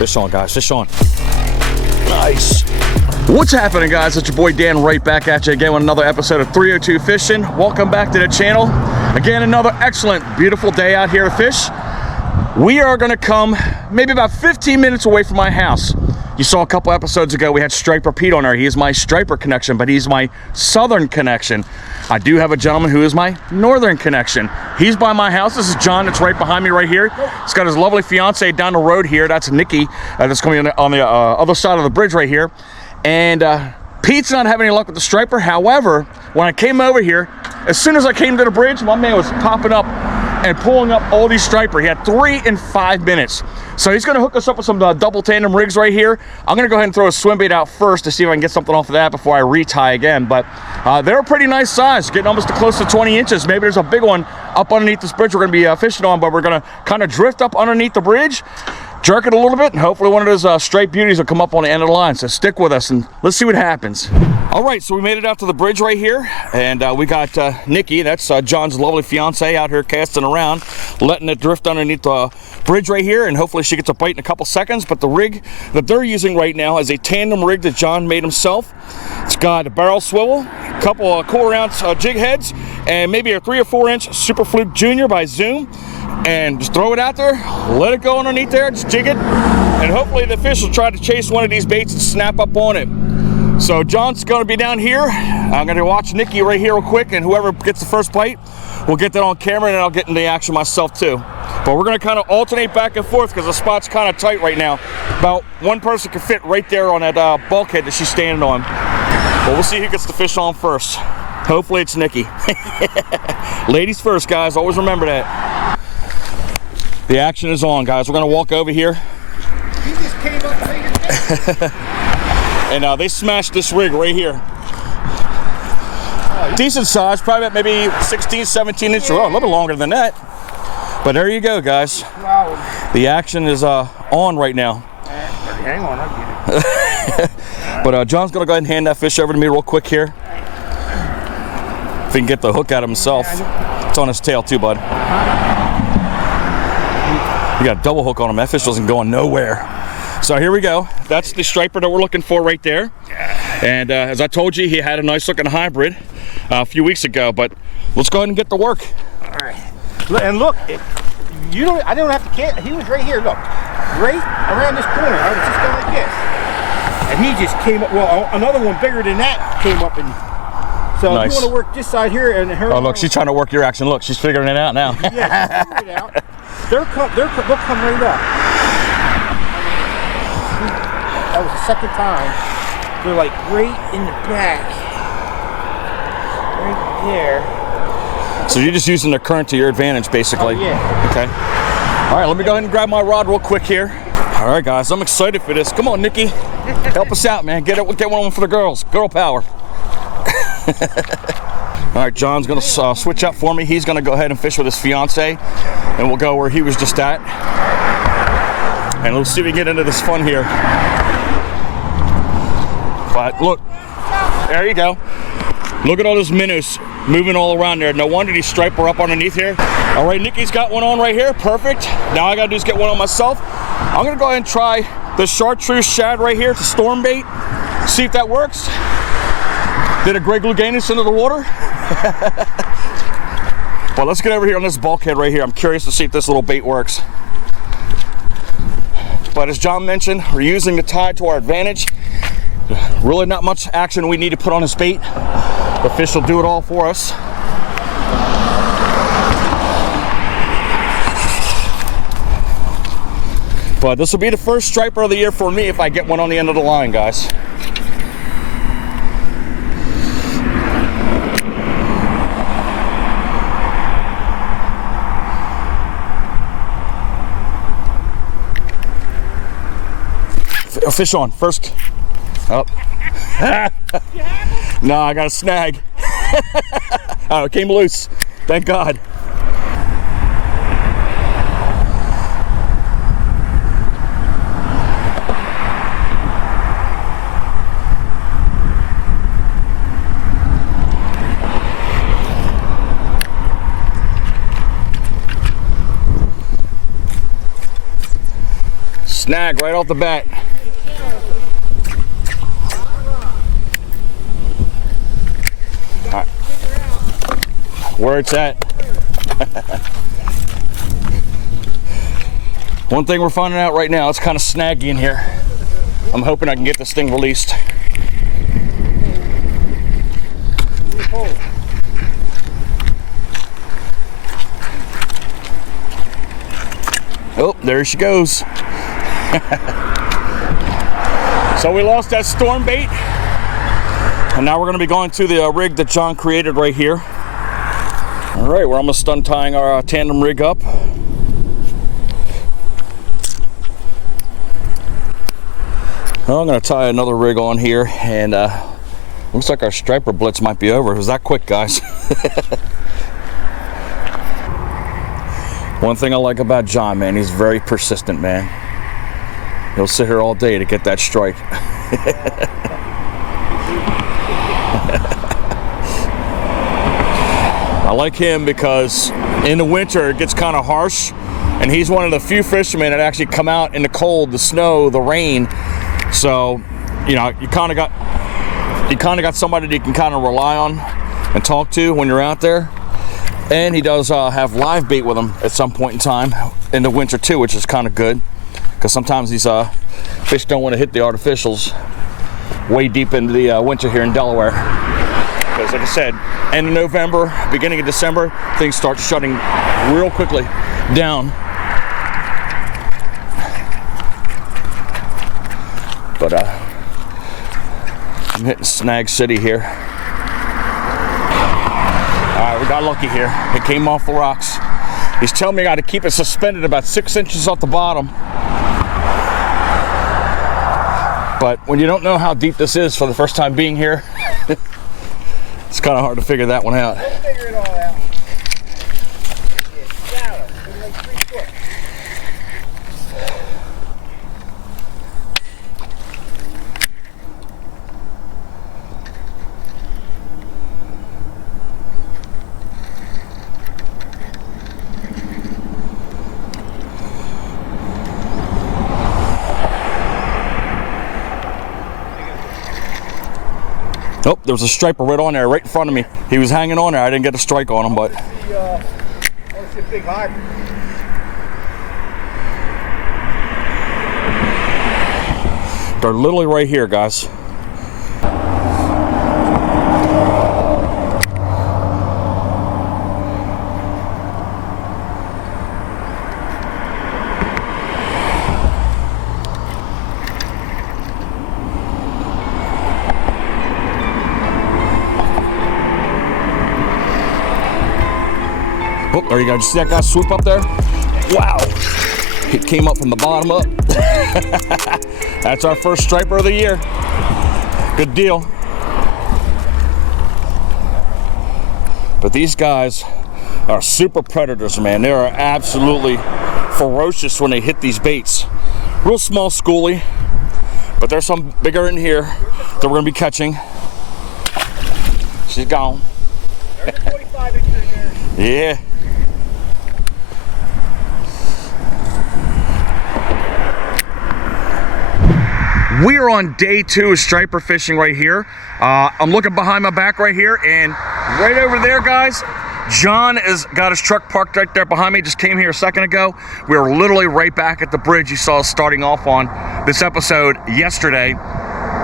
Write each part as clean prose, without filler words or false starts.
Fish on, guys, fish on. Nice. What's happening, guys? It's your boy Dan, right back at you again with another episode of 302 Fishing. Welcome back to the channel. Again, another excellent, beautiful day out here to fish. We are gonna come maybe about 15 minutes away from my house. You saw a couple episodes ago, we had Striper Pete on there. He is my striper connection, but he's my southern connection. I do have a gentleman who is my northern connection. He's by my house. This is John, that's right behind me right here. He's got his lovely fiance down the road here. That's Nikki. That's coming on the other side of the bridge right here. And Pete's not having any luck with the striper. However, when I came over here, as soon as I came to the bridge, my man was popping up and pulling up all these striper. He had 3 in 5 minutes. So he's gonna hook us up with some double tandem rigs right here. I'm gonna go ahead and throw a swim bait out first to see if I can get something off of that before I retie again. But they're a pretty nice size, getting almost close to 20 inches. Maybe there's a big one up underneath this bridge we're gonna be fishing on, but we're gonna kind of drift up underneath the bridge, jerk it a little bit, and hopefully one of those straight beauties will come up on the end of the line. So stick with us and let's see what happens. All right, so we made it out to the bridge right here, and we got Nikki, that's John's lovely fiance, out here casting around, letting it drift underneath the bridge right here, and hopefully she gets a bite in a couple seconds. But the rig that they're using right now is a tandem rig that John made himself. It's got a barrel swivel, a couple of 1/4-ounce jig heads, and maybe a 3 or 4 inch Super Fluke Junior by Zoom. And just throw it out there, let it go underneath there, just jig it, and hopefully the fish will try to chase one of these baits and snap up on it. So John's gonna be down here. I'm gonna watch Nikki right here real quick, and whoever gets the first bite, we'll get that on camera, and I'll get into the action myself too. But we're gonna kind of alternate back and forth because the spot's kind of tight right now. About one person can fit right there on that bulkhead that she's standing on. But we'll see who gets the fish on first. Hopefully it's Nikki. Ladies first, guys, always remember that. The action is on, guys. We're gonna walk over here. He just came up and and they smashed this rig right here. Decent size, probably about maybe 16, 17 inches. Oh, a little bit longer than that. But there you go, guys. Wow. The action is on right now. Hang on, I'll get it. But John's gonna go ahead and hand that fish over to me real quick here. If he can get the hook out of himself. It's on his tail too, bud. You got a double hook on him. That fish wasn't going nowhere. So here we go. That's the striper that we're looking for right there. And as I told you, he had a nice looking hybrid a few weeks ago, but let's go ahead and get to work. All right. And look, I don't have to can't. He was right here, look. Right around this corner. I was just going like this. And he just came up, well, another one bigger than that came up, and so nice. If you want to work this side here and her. Oh, look, she's trying to work your action. Look, she's figuring it out now. Yeah, she's figured it out. They'll come right up. That was the second time. They're like right in the back. Right there. So you're just using the current to your advantage, basically. Oh, yeah. Okay. All right, let me go ahead and grab my rod real quick here. All right, guys, I'm excited for this. Come on, Nikki. Help us out, man. Get one for the girls. Girl power. All right, John's gonna switch up for me. He's gonna go ahead and fish with his fiance, and we'll go where he was just at. And let's see if we can get into this fun here. But look, there you go. Look at all those minnows moving all around there. No wonder these striper up underneath here. All right, Nikki's got one on right here. Perfect. Now I gotta do is get one on myself. I'm gonna go ahead and try the chartreuse shad right here. It's a storm bait. See if that works. Did a Greg Louganis into the water? Well, let's get over here on this bulkhead right here. I'm curious to see if this little bait works. But as John mentioned, we're using the tide to our advantage. Really not much action we need to put on this bait. The fish will do it all for us. But this will be the first striper of the year for me if I get one on the end of the line, guys. Fish on first. Up. No, I got a snag. Oh, it came loose. Thank God. Snag right off the bat. All right. Where it's at. One thing we're finding out right now, it's kind of snaggy in here. I'm hoping I can get this thing released. Oh, there she goes. So we lost that storm bait. And now we're going to be going to the rig that John created right here. All right, we're almost done tying our tandem rig up. Well, I'm going to tie another rig on here, and looks like our striper blitz might be over. It was that quick, guys. One thing I like about John, man, he's very persistent, man. He'll sit here all day to get that strike. I like him because in the winter it gets kind of harsh, and he's one of the few fishermen that actually come out in the cold, the snow, the rain. So, you know, you kind of got somebody that you can kind of rely on and talk to when you're out there. And he does have live bait with him at some point in time in the winter too, which is kind of good, because sometimes these fish don't want to hit the artificials way deep into the winter here in Delaware. Because like I said, end of November, beginning of December, things start shutting real quickly down. But I'm hitting Snag City here. All right, we got lucky here. It came off the rocks. He's telling me I got to keep it suspended about 6 inches off the bottom. But when you don't know how deep this is for the first time being here, it's kind of hard to figure that one out. We'll figure it all out. It's shallow. It's like 3 foot. Oh, there was a striper right on there, right in front of me. He was hanging on there. I didn't get a strike on him, but. I want to see a big hybrid. They're literally right here, guys. Oh, there you go. Did you see that guy swoop up there? Wow. It came up from the bottom up. That's our first striper of the year. Good deal. But these guys are super predators, man. They are absolutely ferocious when they hit these baits. Real small schoolie, but there's some bigger in here that we're gonna be catching. She's gone. There's 45 inches in there. Yeah. We are on day 2 of striper fishing right here. I'm looking behind my back right here, and right over there, guys, John has got his truck parked right there behind me. Just came here a second ago. We were literally right back at the bridge you saw us starting off on this episode yesterday.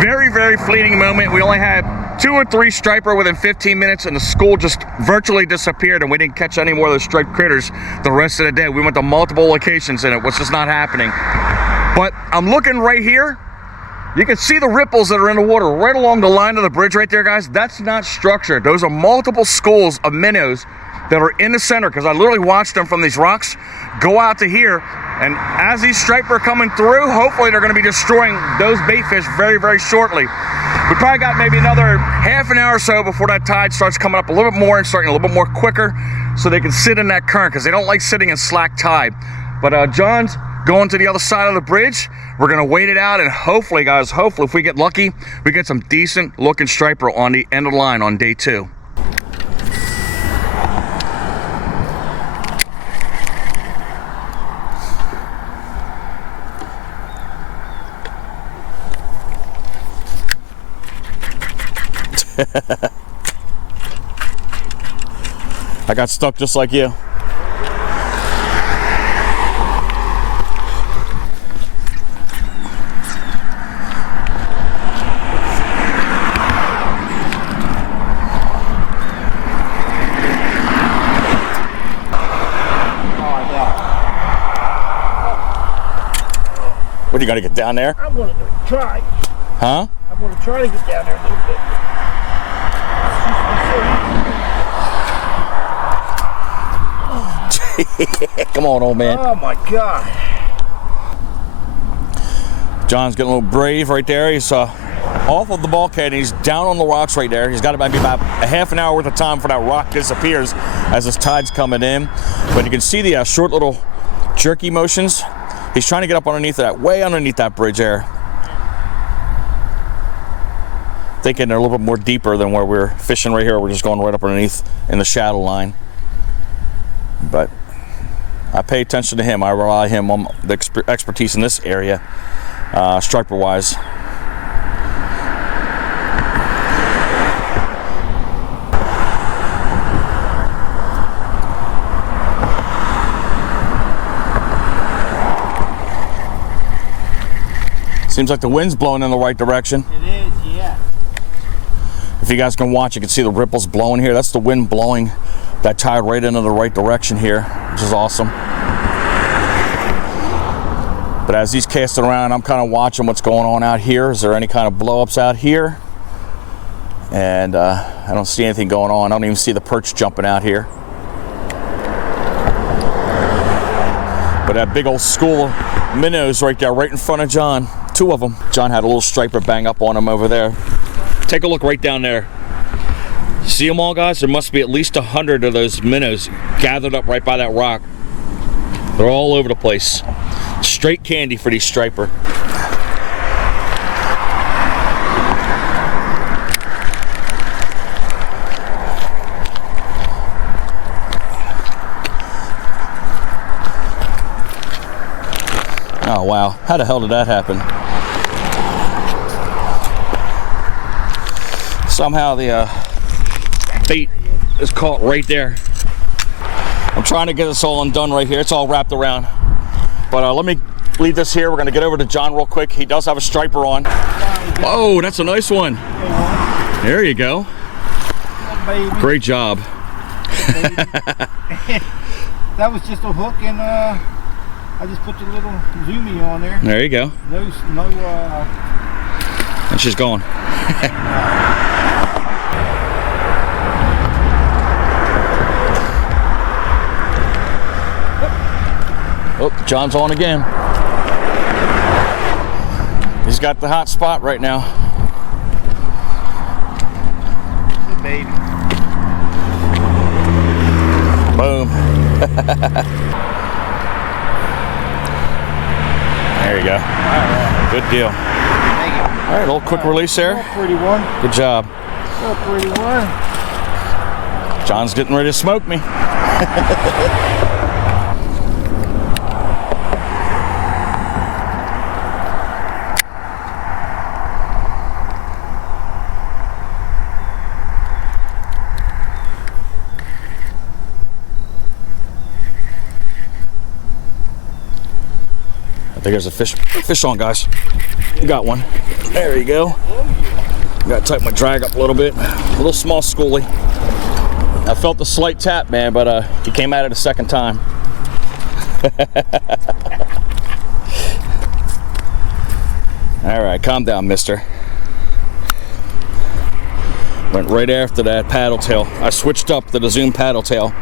Very, very fleeting moment. We only had 2 or 3 striper within 15 minutes, and the school just virtually disappeared, and we didn't catch any more of those striped critters the rest of the day. We went to multiple locations, and it was just not happening. But I'm looking right here. You can see the ripples that are in the water right along the line of the bridge right there, guys. That's not structured. Those are multiple schools of minnows that are in the center, because I literally watched them from these rocks go out to here. And as these striper are coming through, hopefully they're going to be destroying those bait fish very, very shortly. We probably got maybe another half an hour or so before that tide starts coming up a little bit more and starting a little bit more quicker, so they can sit in that current, because they don't like sitting in slack tide. But John's going to the other side of the bridge. We're gonna wait it out, and hopefully, guys, hopefully if we get lucky, we get some decent looking striper on the end of the line on day 2. I got stuck just like you. What, you gotta get down there? I'm gonna try. Huh? I'm gonna try to get down there a little bit. Come on, old man. Oh my God. John's getting a little brave right there. He's off of the bulkhead and he's down on the rocks right there. He's got maybe about a half an hour worth of time for that rock disappears as this tide's coming in. But you can see the short little jerky motions. He's trying to get up underneath that, way underneath that bridge there. Thinking they're a little bit more deeper than where we're fishing right here. We're just going right up underneath in the shadow line. But I pay attention to him. I rely on him on the expertise in this area, striper wise. Seems like the wind's blowing in the right direction. It is, yeah. If you guys can watch, you can see the ripples blowing here. That's the wind blowing that tide right into the right direction here, which is awesome. But as he's casting around, I'm kind of watching what's going on out here. Is there any kind of blow-ups out here? And I don't see anything going on. I don't even see the perch jumping out here. But that big old school of minnows right there, right in front of John. 2 of them. John had a little striper bang up on him over there. Take a look right down there. See them all, guys? There must be at least 100 of those minnows gathered up right by that rock. They're all over the place. Straight candy for these striper. Oh wow, how the hell did that happen? Somehow the bait is caught right there. I'm trying to get this all undone right here. It's all wrapped around. But let me leave this here. We're gonna get over to John real quick. He does have a striper on. Oh, that's a nice one. There you go. Great job. That was just a hook, and I just put the little zoomy on there. There you go. No, and she's gone. Oh, John's on again. He's got the hot spot right now. Good baby. Boom. There you go. All right. Good deal. Thank you. All right, a little quick release there. Pretty one. Good job. Pretty one. John's getting ready to smoke me. I think there's a fish on, guys. Got one. There you go. Gotta tighten my drag up a little bit. A little small schoolie. I felt the slight tap, man, but he came at it a second time. All right, calm down, mister. Went right after that paddle tail. I switched up to the zoom paddle tail.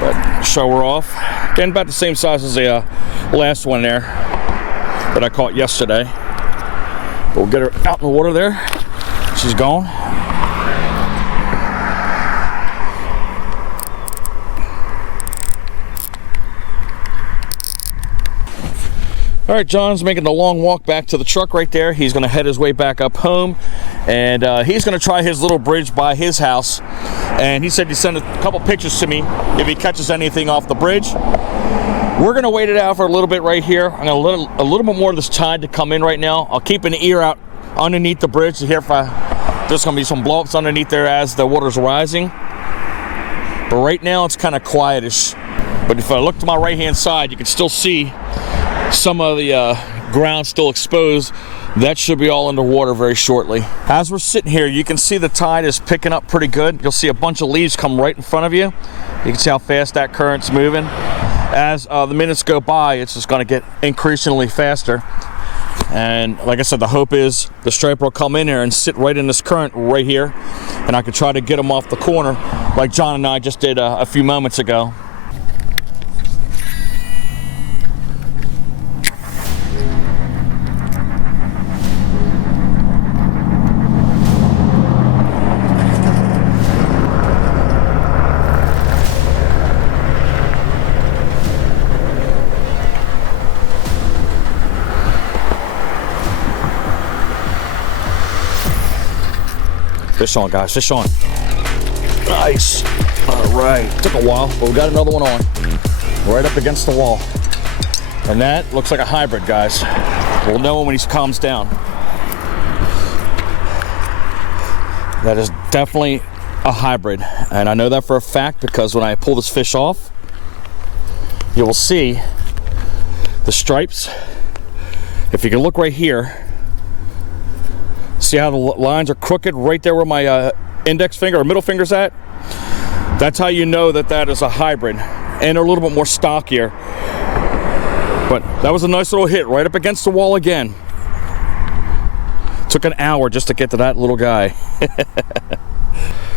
But show her off. Getting about the same size as the last one there that I caught yesterday. We'll get her out in the water there. She's gone. All right, John's making the long walk back to the truck right there. He's gonna head his way back up home, and he's gonna try his little bridge by his house. And he said he'd send a couple pictures to me if he catches anything off the bridge. We're gonna wait it out for a little bit right here. I'm gonna let a little bit more of this tide to come in right now. I'll keep an ear out underneath the bridge to hear if there's going to be some blow-ups underneath there as the water's rising. But right now it's kind of quietish. But if I look to my right-hand side, you can still see some of the ground still exposed. That should be all underwater very shortly. As we're sitting here, you can see the tide is picking up pretty good. You'll see a bunch of leaves come right in front of you. You can see how fast that current's moving. As the minutes go by, it's just going to get increasingly faster. And like I said, the hope is the striper will come in here and sit right in this current right here, and I could try to get him off the corner like John and I just did a few moments ago. Fish on, guys, fish on. Nice. All right, took a while, but we got another one on. Right up against the wall. And that looks like a hybrid, guys. We'll know when he calms down. That is definitely a hybrid. And I know that for a fact because when I pull this fish off, you will see the stripes. If you can look right here, see how the lines are crooked right there where my index finger or middle finger's at? That's how you know that that is a hybrid. And they're a little bit more stockier. But that was a nice little hit right up against the wall again. Took an hour just to get to that little guy.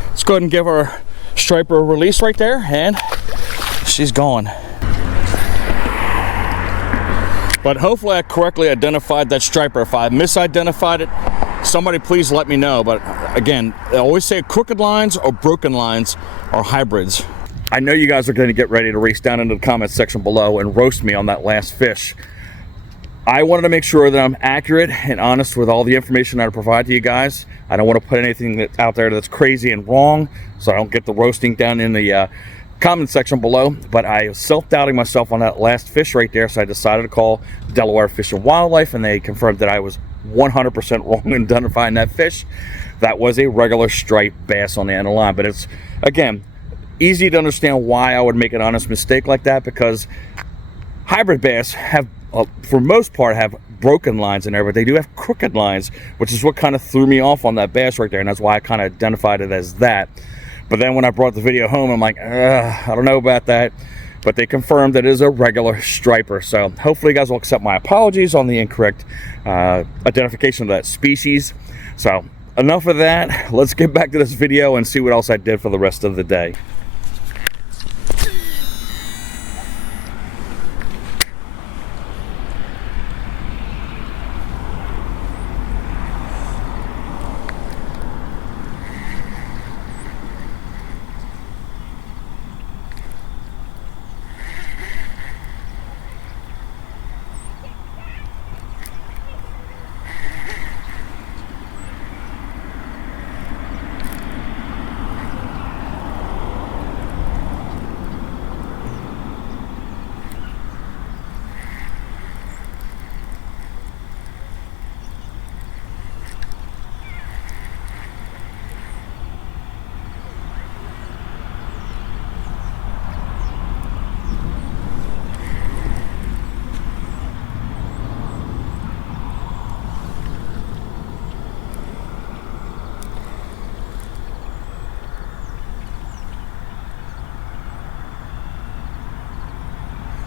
Let's go ahead and give our striper a release right there, and she's gone. But hopefully I correctly identified that striper. If I misidentified it, somebody please let me know. But again, I always say crooked lines or broken lines are hybrids. I know you guys are going to get ready to race down into the comments section below and roast me on that last fish. I wanted to make sure that I'm accurate and honest with all the information that I provide to you guys. I don't want to put anything that's out there that's crazy and wrong, so I don't get the roasting down in the comment section below. But I was self-doubting myself on that last fish right there, so I decided to call Delaware Fish and Wildlife, and they confirmed that I was 100% wrong in identifying that fish. That was a regular striped bass on the end of the line. But it's, again, easy to understand why I would make an honest mistake like that, because hybrid bass have, for most part, have broken lines in there, but they do have crooked lines, which is what kind of threw me off on that bass right there, and that's why I kind of identified it as that. But then when I brought the video home, I'm like, I don't know about that. But they confirmed that it is a regular striper. So hopefully you guys will accept my apologies on the incorrect identification of that species. So enough of that. Let's get back to this video and see what else I did for the rest of the day.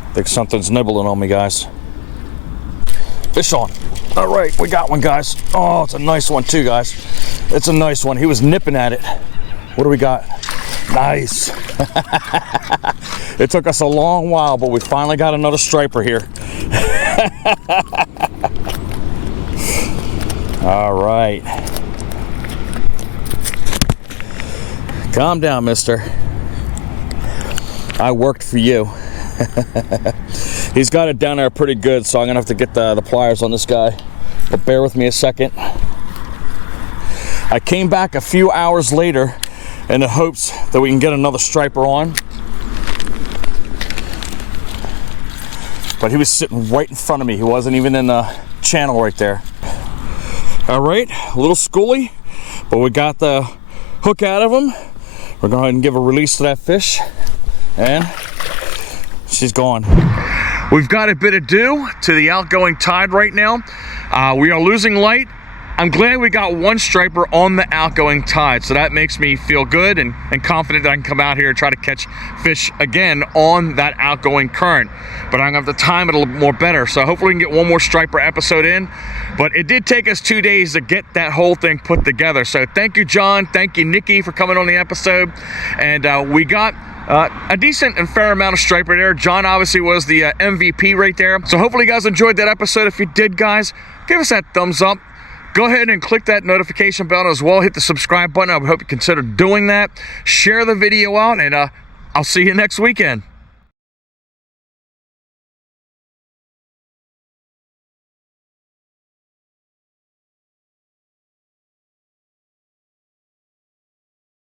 I think something's nibbling on me, guys. Fish on. All right, we got one, guys. Oh, it's a nice one too, guys. It's a nice one. He was nipping at it. What do we got? Nice. It took us a long while, but we finally got another striper here. All right. Calm down, mister. I worked for you. He's got it down there pretty good, so I'm gonna have to get the pliers on this guy, but bear with me a second. I came back a few hours later in the hopes that we can get another striper on, but he was sitting right in front of me. He wasn't even in the channel right there. All right, a little schooly, but we got the hook out of him. We're going to go ahead and give a release to that fish, and she's gone. We've got a bit of dew to the outgoing tide right now. We are losing light. I'm glad we got one striper on the outgoing tide, so that makes me feel good and confident that I can come out here and try to catch fish again on that outgoing current. But I'm gonna have to time it a little more better, so hopefully we can get one more striper episode in. But it did take us 2 days to get that whole thing put together. So thank you, John. Thank you, Nikki, for coming on the episode. And we got a decent and fair amount of striper there. John obviously was the MVP right there. So hopefully you guys enjoyed that episode. If you did, guys, give us that thumbs up. Go ahead and click that notification bell as well. Hit the subscribe button. I hope you consider doing that. Share the video out, and I'll see you next weekend.